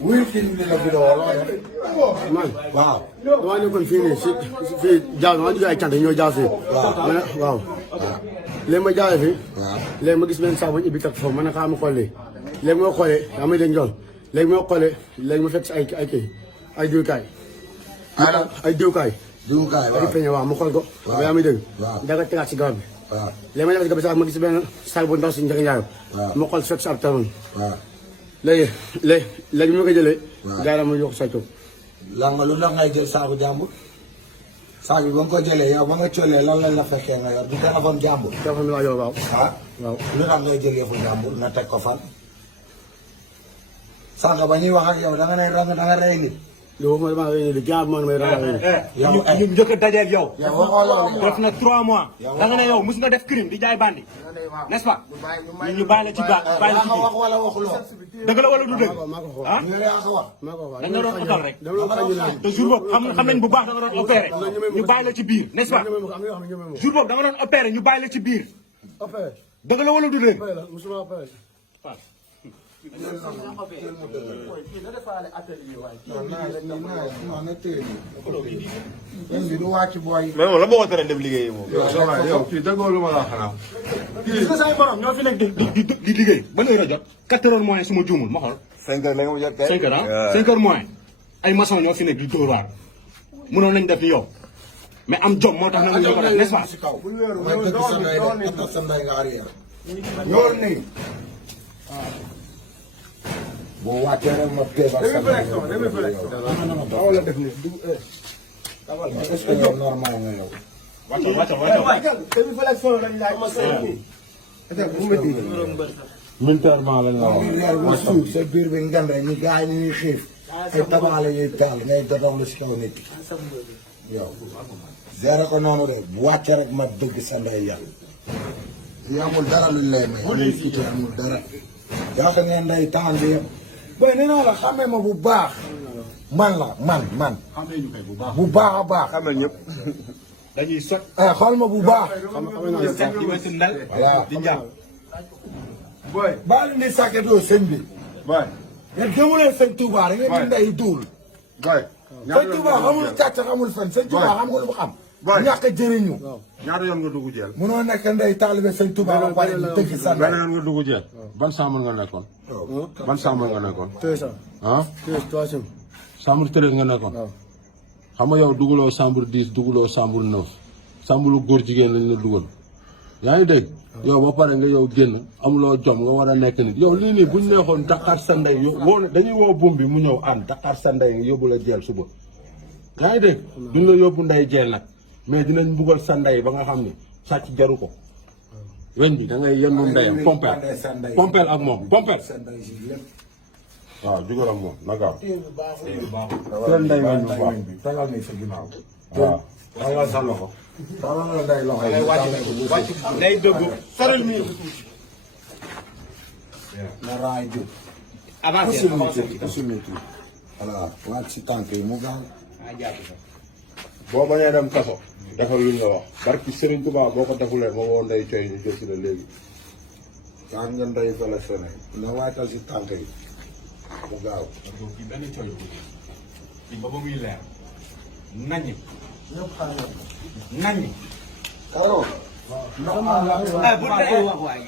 wuyu kii bi la vidéo man waaw dama nekkoon fii nii si fii jaaw ma jóge ay cant ñoo jaaw fii waaw léegi ma jaawee fii léegi ma gis benn saa bu ñu ibbi teg foofu ma ne xaaral ma xoolee léegi moo xoolee yaa may dégg njool léegi moo xoolee léegi ma fekk si ay kii ay diwkaay ay diwkaay ay peñe waaw ma xool ko yaa may dégg da nga tegaat si garab bi léegi ma nekk si garab bi sax ma gis benn saal bu ndaw si njëkk njaayo ma xool fekk si ab taroon léegi bi ma ko jëlee gars yi ma yokk sa coow lan nga lu tax ngay jël saaku jàmbur saak bi ba nga ko jëlee yow ba nga coolee lan la fekkee nga yor du téléphone jàmbur. téléphone bi laa yor waaw. waaw lu tax ngay jël yëfu jàmbur nga teg ko fan. sànq ba ñuy wax ak yow da nga rey nit. yow man maa ngi rey nit. yow ñu njëkk a dajeel yow. yow waxoo loolu def na 3 mois. da nga ne yow mos nga def crime di jaay bandi. n'est-ce pas. ñu bàyyi la ci bàyyi la ci biir. wax wala waxuloo. dëgg la wala du dëgg. ah ñu yaa ko wax. dañ la doon otal rek. te jour boobu xam nañ bu baax da nga doon opéré. ñu bàyyi la ci biir n'est-ce pas. jour boobu da nga doon opéré ñu bàyyi la ci biir. dëgg la wala du dëgg. du wàcc booy. mais moom la moo ko tere def liggéey moom. yow kii déggoo lu ma la xanaa. gis nga say borom ñoo fi nekk di liggéey ba heure a jot 4 heures moins su ma juumul ma xool. 5 heures la nga mu jot kay. 5 heures ah 5 heures moins ay maçon ñoo fi nekk di dóor waar mënoon nañ def ni yow mais am jom moo tax na ñu ko def n'est-ce pas. may dëgg sa ndey de sa ndey nga arrière. ñor nii. boo wàccee rek ma teebal sa ndey yow. def ni est-ce que yow normal nga yow. militairement lañ la wax. sa biir bi ngande ñi gars yi ñuy xiif ay tabaale yuy taal ngay dodoxlu si kaw nit yow géré ko noonu de bu wàccee rek ma dëgg sa ndey yàlla yi amul dara luñ lay may amul fiti amul dara yaa ko ngeen ndey temps bi yëpp boy nee naa la xamee ma bu baax man la man bu baax a baax xam na ñëpp. dañuy sot. xool ma bu baax di wetu ndal di njàpp. baa leen di sàkketoo sëñ bi ngeen gëmulee sëñ Touba rek ngeen di ndey duul sëñ Touba xamul càcc xamul fen sëñ Touba xam nga lu mu xam ñàkk a jëriñu ñaata yoon nga dugg jeel. munoo nekk ndey taalibe sëñ Touba ba pare di tëgg sa ndey. benn yoon nga dugg jeel. ban chambre nga nekkoon. ban chambre nga nekkoon. ah. troisième. chambre 13 nga nekkoon. xam nga yow dugaloo chambre 10 dugaloo chambre 9 chambre góor jigéen lañ la dugal. yaa ngi dégg. yow ba pare nga yow génn amuloo jom nga war a nekk nit yow lii nii buñ neexoon Dakar sa ndey woo dañuy woo buum bi mu ñëw ànd Dakar sa ndey nga yóbbu la jeel suba. yaa ngi dégg. duñ la yóbbu ndey jeel nag mais dinañ buggal sa ndey ba nga xam ne sàcc jaru ko. weñ bi da ngay yenn ndeyam pompeel ak moom pompeel. waaw jugal ak moom naka. seen ndey weñ bu baax. tagal ni sa ginnaaw. waaw. tagal sa loxo. tagal la ndey loxo yi. wàcc day dëgg sarul mi. na raay jóg. avancé voilà wàcc si tànk yi mu gaaw. boo bañee dem kaso. defal luñ la wax. barki Serigne Touba boo ko defulee ma woo ndey coy ñu jël si la léegi. kaan nga ndey sélectionné. na wàccal si tànk yi mu gaaw. benn coy bi ba muy leer naññ naññ. alors. ah bu dee wax waay